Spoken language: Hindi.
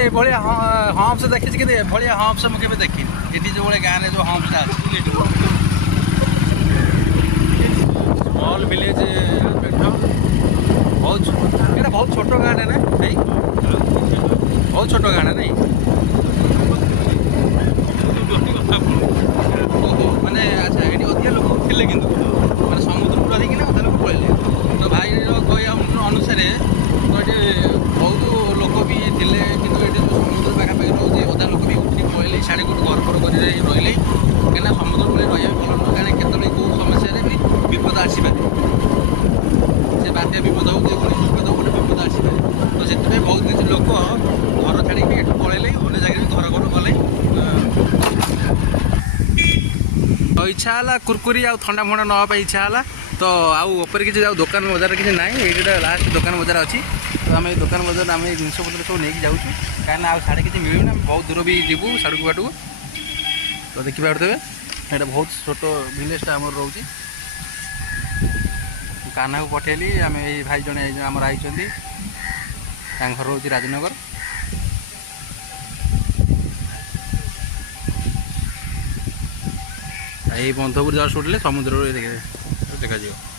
ये हम्प्स देखी कि भाया हम्प्स मुझे देखी ये जो गाँव में जो हम्प्स स्मॉल विलेज बहुत ये बहुत छोट गाँव ना नहीं बहुत छोट गाँव ना नहीं मैंने अच्छा ये अधिक लोग थे कि मैंने समुद्र कूल देखिए अधा लोग पड़े तो भाई कह अनुसार तो ये बहुत लोग भी थे कि समुद्र पाखापाखि रोचे अधा लोग भी उठी पड़े साढ़े गोटे घर फर कर रही कहीं समुद्र कूल रहा भल नुह क्या केतने कौ समस्या भी विपद आसपे से बात्या विपद हो विपद गोटे विपद आसपे तो से बहुत किसी लोग घर छाड़ी ये पड़े अन्य जगह घर घर गले तो इच्छा है कुरकुरी आ ठंडा फंडा नापी इच्छा है तो आउे किसी दुकान बजार किसी ना ये लास्ट दुकान बजार अच्छी तो आम दुकान बजार आम जिनपतर सब नहीं जाऊँ कहीं साढ़े किसी मिलूना बहुत दूर भी जीवु साड़ू बाटू तो देखिपे ये बहुत छोट भिलेजटा आम रोचे कान्हा को पठेली आम ये भाई जड़े आमर आई घर रोचे राजनगर ये बंधपुर जस्ट उठे समुद्र देखा